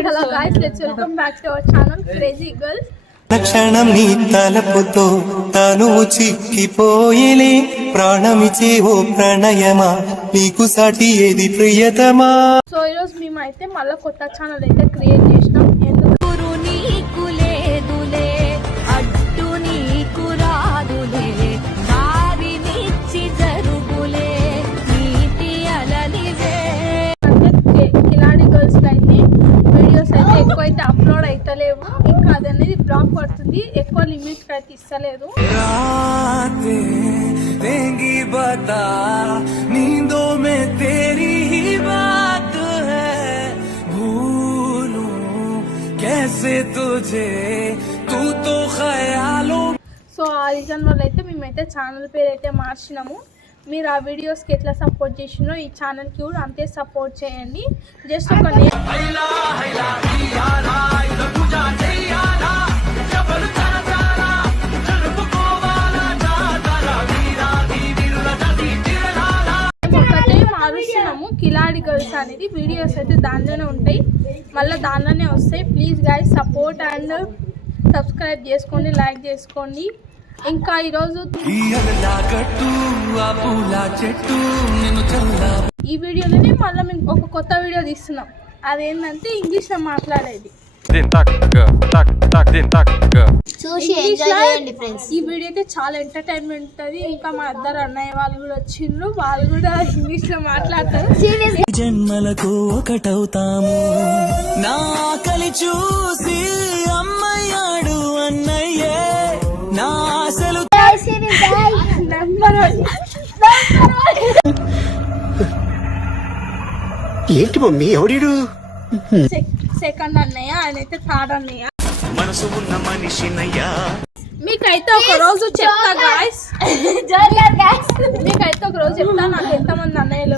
hello guys, let's welcome back to our channel Crazy Girls. క్షణం నీ తలపుతో తాను చిక్కిపోయేలే ప్రాణమిచే ఓ ప్రణయమా నీకు సాటి ఏది ప్రియతమా. సో ఈరోజు మేమైతే మళ్ళీ కొత్త ఛానల్ అయితే క్రియేట్ చేసినాం. ఎందుకు కిలాడి గర్ల్స్ అయితే వీడియోస్ అయితే ఎక్కువైతే అప్లోడ్ అవుతలేవు, ఇంకా అదనేది బ్లాక్ పడుతుంది, ఎక్కువ లిమిట్ అయితే ఇస్తలేదు. సో ఆ రీజన్ వల్ల అయితే మేమైతే ఛానల్ పేరు అయితే మార్చినాము. మీరు ఆ వీడియోస్కి ఎట్లా సపోర్ట్ చేసినో ఈ ఛానల్కి కూడా అంతే సపోర్ట్ చేయండి. జస్ట్ ఒక ఒకటే మారుస్తున్నాము. కిలాడి గర్ల్స్ అనేది వీడియోస్ అయితే దానిలోనే ఉంటాయి, మళ్ళీ దానిలోనే వస్తాయి. Please guys support and subscribe చేసుకోండి, లైక్ చేసుకోండి. ఇంకా ఈరోజు ఈ వీడియోలోనే మళ్ళీ మేము ఒక కొత్త వీడియో తీస్తున్నాం. అదేంటంటే ఇంగ్లీష్లో మాట్లాడేది. ఈ వీడియో అయితే చాలా ఎంటర్టైన్మెంట్ ఉంటుంది. ఇంకా మా ఇద్దరు అన్నయ్య వాళ్ళు కూడా వచ్చిండ్రు, వాళ్ళు కూడా ఇంగ్లీష్లో మాట్లాడతారు. జన్మలకు ఒకటవుతాము నా కలి చూసి అమ్మయ్యాడు అన్నయ్యే నా అసలు ఏంటి మమ్మీ ఎవడు సెకండ్ అన్నయ్య, ఆయన అయితే థర్డ్ అన్నయ్య. మనసు ఉన్న మనిషినయ్యా. మీకైతే ఒక రోజు చెప్తా గాయ్స్, మీకైతే ఒక రోజు చెప్తా నాకు ఎంతమంది అన్నయ్యలు.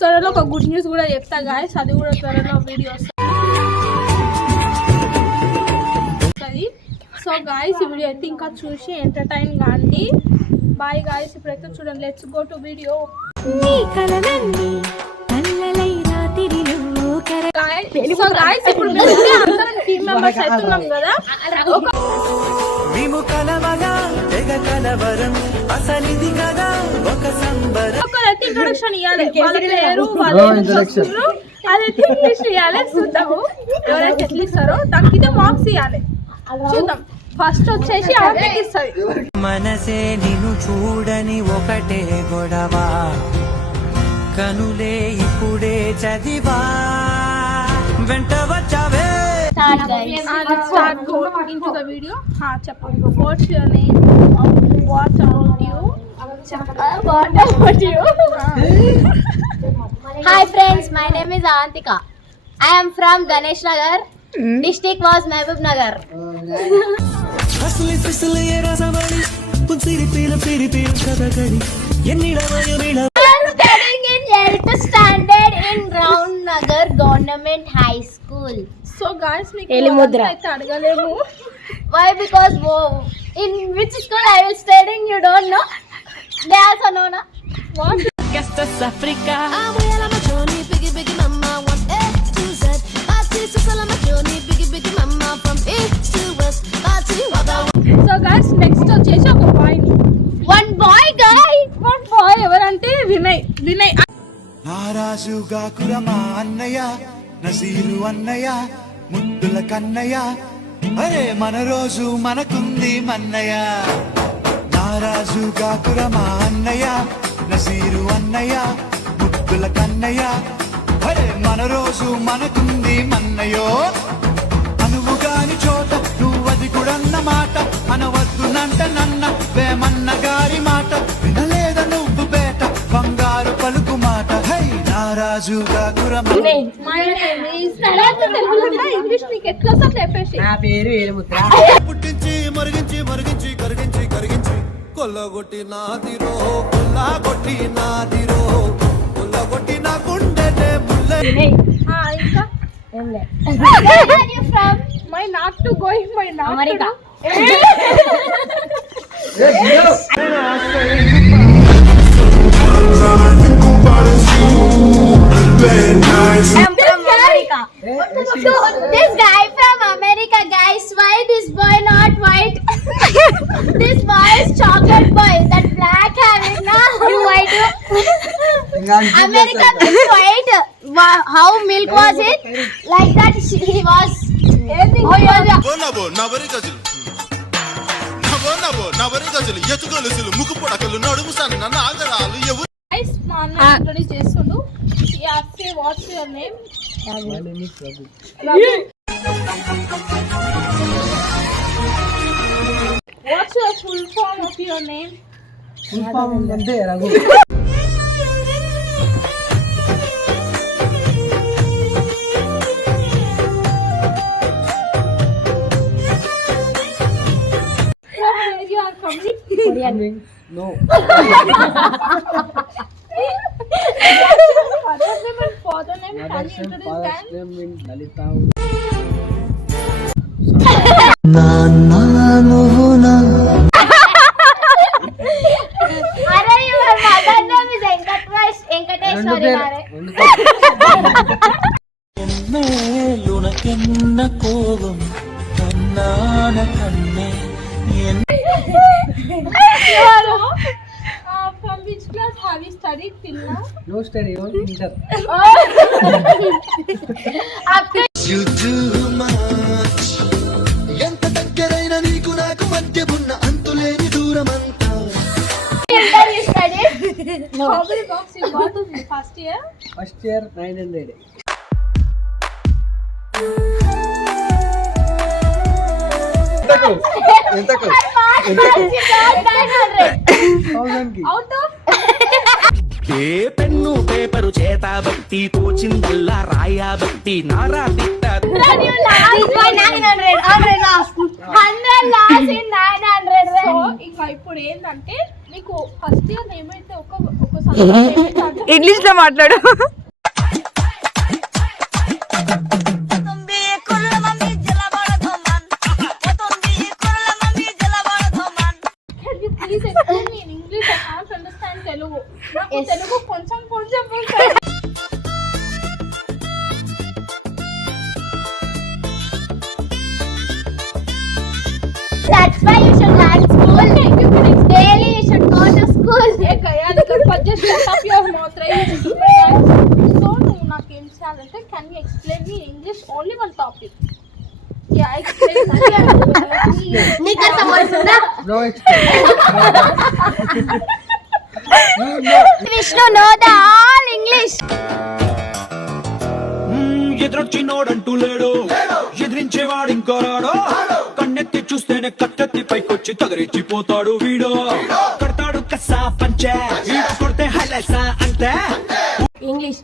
త్వరలో ఒక గుడ్ న్యూస్ కూడా చెప్తా గాయ్స్, అది కూడా త్వరలో వీడియో వస్తుంది. సో గాయ్స్ ఈ వీడియో అయితే ఇంకా చూసి ఎంటర్టైన్ కాండి. Bye guys. ఇప్పుడైతే చూడండి, let's go to video. So guys ఇప్పుడు మేము అందరం టీమ్ మెంబర్స్ అవుతున్నాం కదా, ఒకరైతే ఇంట్రొడక్షన్ ఇవ్వాలి, వాళ్ళ పేరు వాళ్ళు అదైతే ఇంగ్లీష్ ఇవ్వాలి. చూద్దాము ఎవరైతే ఎట్లా ఇస్తారో దానికి మార్క్స్ ఇవ్వాలి. చూద్దాం. ఫస్ట్ వచ్చేసి ఇస్తుంది. మనసే నిన్ను చూడని ఒకటే గొడవ కనులే ఇప్పుడే చదివా వెంట వచ్చావే. Into the video. చెప్పండి, what's your name, what about you. Hi friends, my name is Avantika. I am from Ganesh Nagar. District was Mehboob Nagar. I am studying in 8th standard in Round Nagar Government High School. So guys, మీకు అయితే అడగలేము. Why? Because in which school I will studying, you don't know. They also know na. What? Castas Africa. So guys next వచ్చేసి ఒక boy. One boy guy. One boy ఎవరంటే వినయ్. నారాజుగా కురమా అన్నయ్య నసీరు అన్నయ్య ముద్దుల కన్నయ్య అరే మన రోజు మనకుంది మన్నయ్య. నారాజుగా కురమా అన్నయ్య నసీరు అన్నయ్య ముద్దుల కన్నయ్య అరే మన రోజు మనకుంది మన్నయ్యో. అనువు గాని చోట నువ్వది కూడన్న మాట అనవద్దునంట నన్న వేమన్న గారి మాట వినలేద నువ్వు బేట బంగారు పలుకు మాట. హై నారాజుగా కురమా. ఇంగ్లీష్ నీకు ఎట్లా చెప్పేసి. నా పేరు ఏలుముద్ర. పుట్టించి మరిగించి మరిగించి కరిగించి కరిగించి కొల్లగొట్టి నాదిరో కొల్లగొట్టి నాదిరో కొల్లగొట్టి నా గుండెనే ముల్లె. ఇంకా Where are you from? My not to going my not America. Hey, So this guy from America, guys, why this boy not white? This boy is chocolate boy, that black having na you white. America is white. How milk was it? Like that he was. Oh yeah. నవో నవరి గజలు ఎత్తుగొలుసులు ముక్కు పొడకలు నడుము సన్న నాగరాలు ఎవరు guys మా అన్న introduce చేస్తుండు. సే watts your name? What's your full form of your name? అంటే Raghu. Where you are coming? No. Father's name and father name. Can you introduce them? Lalitha. Are your mother name is Venkateshwari Mare. From which class have you studied till now? No study, only inter. After ఎంత దగ్గరైన నీకు నాకు మధ్య ఉన్న అంతులేని దూరమంతా inter you studied? How many books you got in the first year? First year 900. ఎంతకు? She got 900. 1000 కి. Out of ఏ పెన్ను పేపరు చేతబట్టి తోచిందల్లా రాయబట్టి నారా తిట్ట Then you last by 900. 100 last. 100 last in 900. So ఇక ఇప్పుడు ఏంటంటే మీకు ఫస్ట్ ఇయర్ ఏమైతే ఒక సబ్జెక్ట్ ఏమైతే ఇంగ్లీష్ లో మాట్లాడు. can you please explain me in English? I can't understand Telugu. నాకు తెలుగు కొంచెం వస్తుంది. That's why you should learn school. Daily you should go to school. A Gaya just shut up your mouth, right? So నువ్వు నాకు ఏం చేయాలంటే can you explain me in English only one topic? Yeah, explain. నీకు అర్థమవుతుందా? No experience. Vishnu know the all English. ఎదురొచ్చినోడంటూ లేడు ఎదిరించేవాడు ఇంకో రాడు కన్నెత్తి చూస్తేనే కట్టెత్తి పైకొచ్చి తగరిచ్చిపోతాడు వీడు కడతాడు కసా పంచే కొడితే హైలైట్సా అంతే English.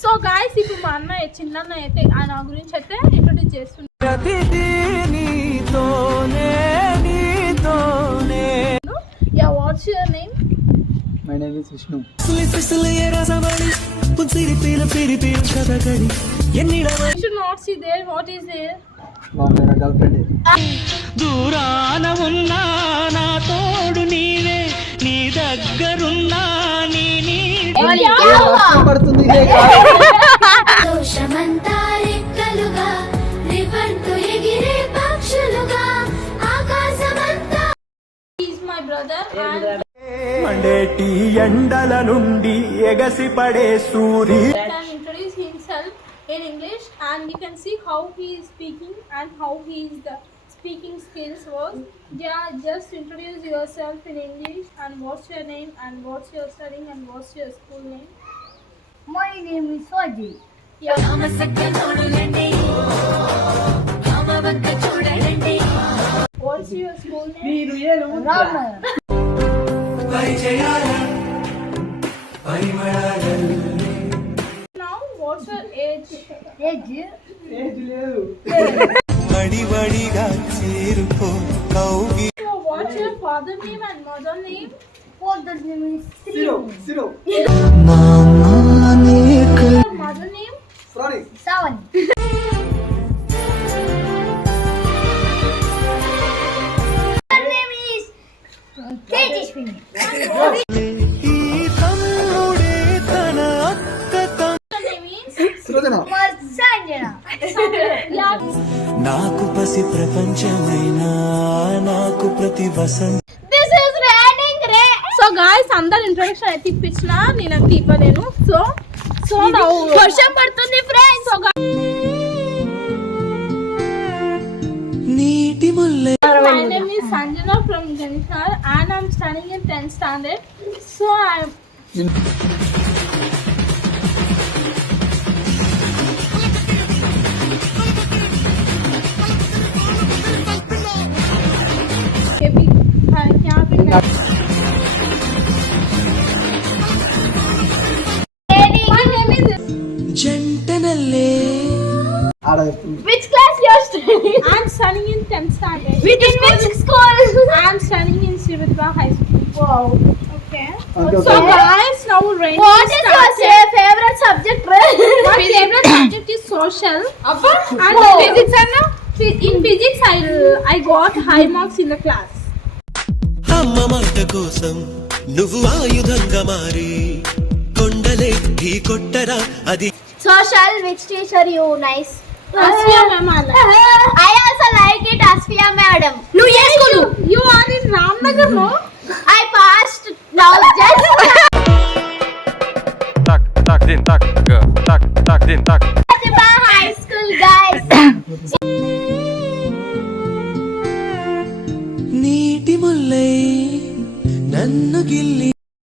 సో గాయస్ ఇప్పుడు మా అన్నయ్య చిన్న అన్నయ్య అయితే ఆయన గురించి అయితే ఇంట్రొడ్యూస్ చేస్తున్నాను. Yeah what's your name? My name is Vishnu. You should not see there. What is there? मेरा गर्लफ्रेंड है. దూరాన ఉన్నా నా తోడు నీవే నీ దగ్గరున్నా నీ పడుతుంది దోషమంతా రెక్కలుగా రివంటు ఎగిరే పక్షులుగా ఆకాశమంతా. He is my brother and మండేటి ఎండల నుండి ఎగసి పడే Suri can introduce himself in English and you can see how he is speaking and how he is the speaking skills was. Yeah, just introduce yourself in English and what's your name and what's your studying and what's your school name? My name is Swaji. Yeah. What's your school name? Rama. Now, what's your age? Age? వడివడిగా చేరుకో కౌగి So, what's your father name and mother name? Father's name is Zero. Your mother name? Sorry. Sawan. Her name is Tejaswini. ఈ తమ్ముడే తన అక్క Your name is? ప్రతి వసంత This is raining rain. So guys అందరు introduction అయితే ఇప్పించిన నేనైతే ఇవ్వలేను. సో వర్షం పడుతుంది ఫ్రెండ్స్. సో నీటి ముల్లె my name is Sanjana from Ganesar and I'm studying in 10th standard. So I'm జంటనల్లే ఆడ Which class you are studying? I'm studying in 10th standard. In which school? I'm studying in Srivitra High School. Wow. Okay. Okay, So okay. guys, now rain What is your favorite subject? My favorite subject is social. And Wow. physics and in physics I got high marks in the class. అమ్మ మాట కోసం నువ్వు ఆయుధంగా మారి కొండలే ఢీ కొట్టరా అది Social, which teacher you nice? Asfiya ma'am I like. I also like it, Asfiya madam. No, yes, school. You are in Ramnagar, no? I passed now just Pratibha High School, guys. నీటి ముల్లై నన్ను గిల్లి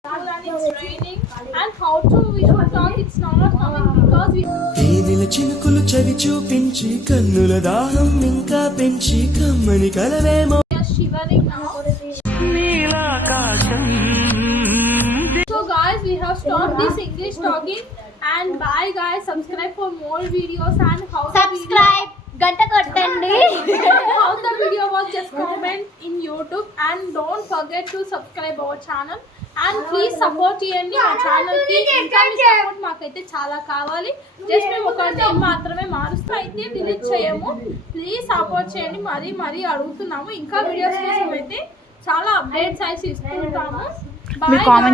And it's raining. And how to we should talk? It's not coming because we. తేనెల చినుకులు చవి చూపించి కన్నుల దాహం ఇంకా పెంచి కమ్మని కలవేమో are shivering now. నీలాకాశం So guys, we have stopped this English talking and bye guys. Subscribe for more videos and how Subscribe. Ganta kottandi. how the video was. Just comment in YouTube and don't forget to subscribe our channel and please support చేయండి మా channel కి. ఇంకా మీ support మాకైతే చాలా కావాలి. Just మేము ఒక name మాత్రమే మారుస్తూ అయితే డిలీట్ చేయము. ప్లీజ్ సపోర్ట్ చేయండి. మరీ అడుగుతున్నాము. ఇంకా వీడియోస్ కోసం అయితే చాలా అప్డేట్స్ అయితే ఇస్తుంటాము. బాయ్.